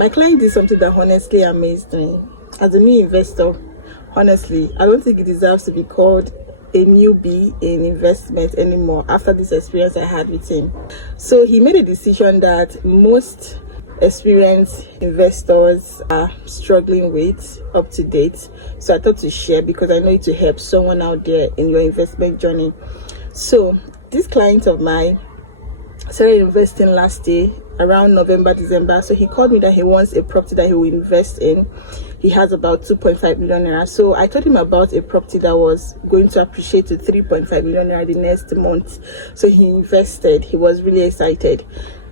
My client did something that honestly amazed me. As a new investor, honestly, I don't think it deserves to be called a newbie in investment anymore after this experience I had with him. So he made a decision that most experienced investors are struggling with up to date. So I thought to share because I know it will help someone out there in your investment journey. So this client of mine started investing last year around November, December. So he called me that he wants a property that he will invest in. He has about 2.5 million naira. So I told him about a property that was going to appreciate to 3.5 million naira the next month. So he invested. He was really excited.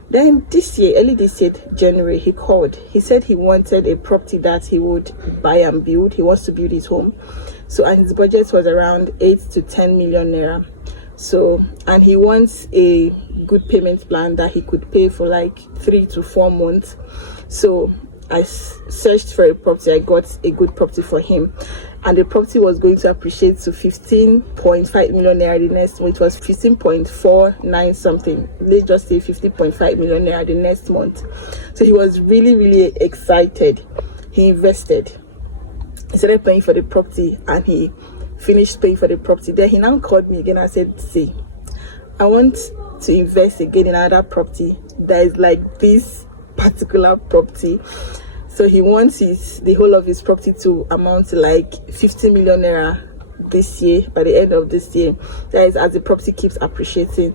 Then this year, early this year, January, he called. He said he wanted a property that he would buy and build. He wants to build his home. So, and his budget was around 8 to 10 million naira. So, and he wants a good payment plan that he could pay for like 3 to 4 months. So I searched for a property. I got a good property for him, and the property was going to appreciate to 15.5 million naira the next month. It was 15.49 something. Let's just say 15.5 million naira the next month. So he was really, really excited. He invested. He started paying for the property, and he finished paying for the property. Then he now called me again and said, see, I want to invest again in another property that is like this particular property. So he wants the whole of his property to amount to like 50 million naira this year, by the end of this year. That is as the property keeps appreciating.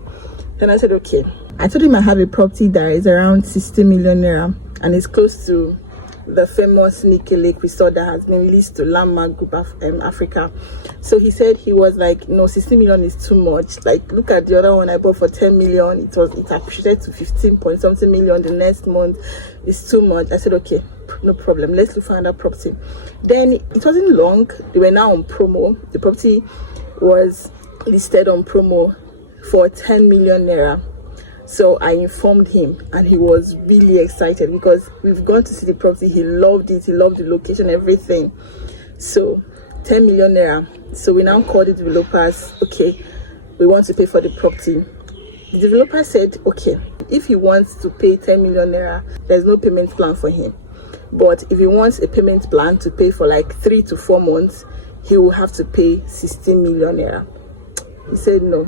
Then I said, okay. I told him I have a property that is around 60 million naira and it's close to the famous Nike Lake resort that has been leased to Landmark Group of Africa. So he said, he was like, no, 60 million is too much. Like, look at the other one I bought for 10 million. It appreciated to 15 point something million the next month. It's too much. I said, okay, no problem. Let's look for another property. Then it wasn't long. They were now on promo. The property was listed on promo for 10 million naira. So I informed him, and he was really excited because we've gone to see the property. He loved it. He loved the location, everything. So 10 million naira. So we now called the developers. Okay, we want to pay for the property. The developer said, okay, if he wants to pay 10 million naira, there's no payment plan for him. But if he wants a payment plan to pay for like 3 to 4 months, he will have to pay 16 million naira. He said, no,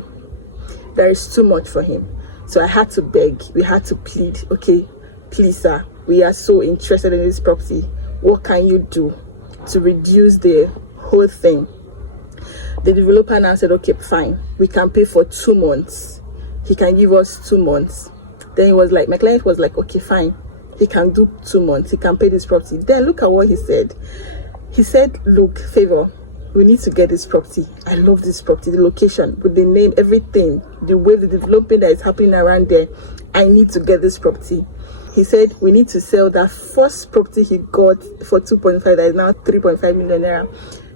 there is too much for him. So I had to beg, we had to plead, okay, please sir, we are so interested in this property. What can you do to reduce the whole thing? The developer now said, okay, fine, we can pay for 2 months. He can give us 2 months. Then he was like, my client was like, okay, fine, he can do 2 months, he can pay this property. Then look at what he said. He said, look, Favour, we need to get this property. I love this property, the location, with the name, everything, the way the development that is happening around there. I need to get this property. He said we need to sell that first property he got for 2.5, that is now 3.5 million naira.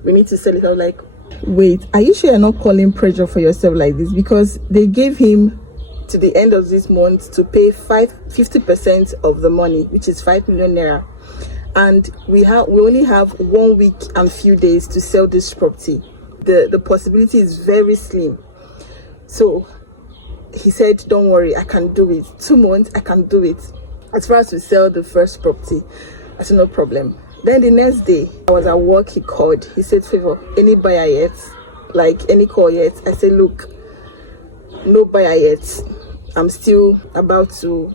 We need to sell it. I was like, wait, are you sure you're not calling pressure for yourself like this? Because they gave him to the end of this month to pay 50% of the money, which is 5 million naira. And we only have 1 week and few days to sell this property. The possibility is very slim. So he said, don't worry, I can do it. 2 months, I can do it. As far as we sell the first property, I said, no problem. Then the next day, I was at work, he called. He said, Favour, any buyer yet? Like, any call yet? I said, look, no buyer yet. I'm still about to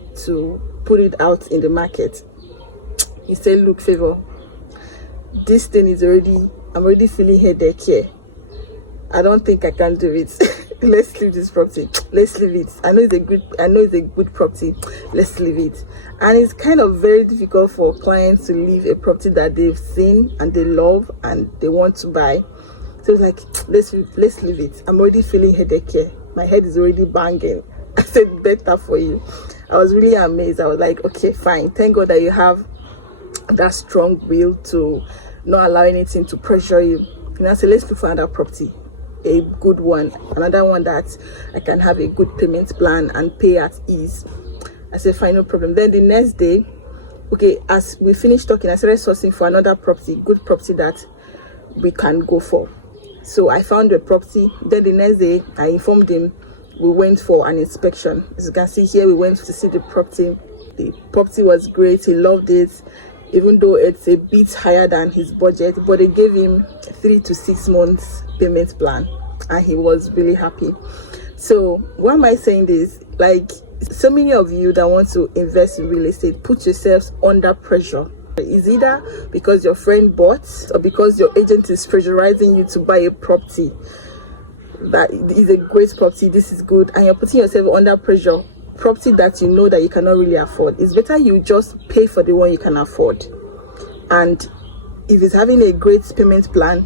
put it out in the market. He said, look, Favour, this thing is I'm already feeling headache here. I don't think I can do it. Let's leave this property. Let's leave it. I know it's a good property. Let's leave it. And it's kind of very difficult for clients to leave a property that they've seen and they love and they want to buy. So it's like, let's leave it. I'm already feeling headache here. My head is already banging. I said, better for you. I was really amazed. I was like, okay, fine. Thank God that you have that strong will to not allow anything to pressure you. And I said, let's look for another property, a good one, another one that I can have a good payment plan and pay at ease. I said, fine, no problem. Then the next day, okay, as we finished talking, I started sourcing for another property, good property that we can go for. So I found a property. Then the next day, I informed him we went for an inspection. As you can see here, we went to see the property. The property was great, he loved it, even though it's a bit higher than his budget, but they gave him 3 to 6 months payment plan and he was really happy. So why am I saying this? Like, so many of you that want to invest in real estate, put yourselves under pressure. It's either because your friend bought or because your agent is pressurizing you to buy a property that is a great property, this is good, and you're putting yourself under pressure. Property that you know that you cannot really afford, it's better you just pay for the one you can afford. And if it's having a great payment plan,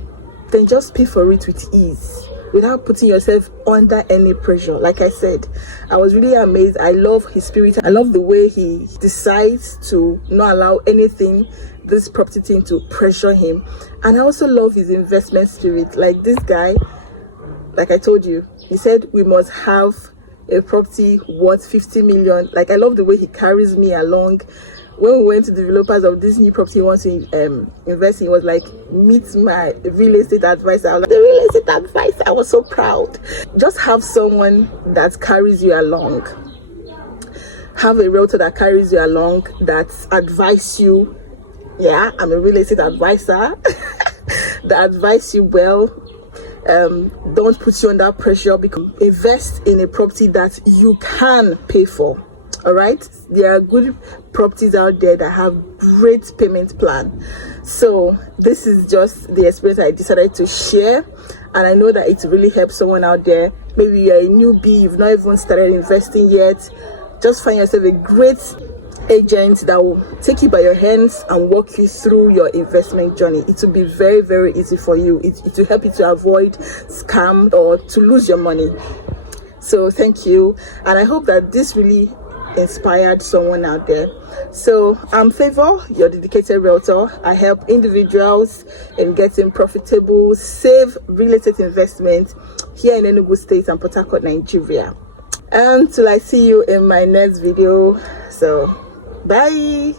then just pay for it with ease without putting yourself under any pressure. Like I said, I was really amazed. I love his spirit. I love the way he decides to not allow anything, this property thing, to pressure him. And I also love his investment spirit. Like, this guy, like I told you, he said we must have a property worth 50 million. Like, I love the way he carries me along. When we went to the developers of this new property he wants to invest in, he was like, meet my real estate advisor. I was like, the real estate advisor, I was so proud. Just have someone that carries you along. Have a realtor that carries you along, that advise you. Yeah, I'm a real estate advisor. That advise you well. Don't put you under pressure, because invest in a property that you can pay for. All right, there are good properties out there that have great payment plan. So this is just the experience I decided to share, and I know that it really helps someone out there. Maybe you're a newbie, you've not even started investing yet. Just find yourself a great agent that will take you by your hands and walk you through your investment journey. It will be very, very easy for you. It will help you to avoid scam or to lose your money. So thank you, and I hope that this really inspired someone out there. So I'm Favour, your dedicated realtor. I help individuals in getting profitable, safe real estate investment here in Enugu State and Port Harcourt, Nigeria. Until I see you in my next video. So bye.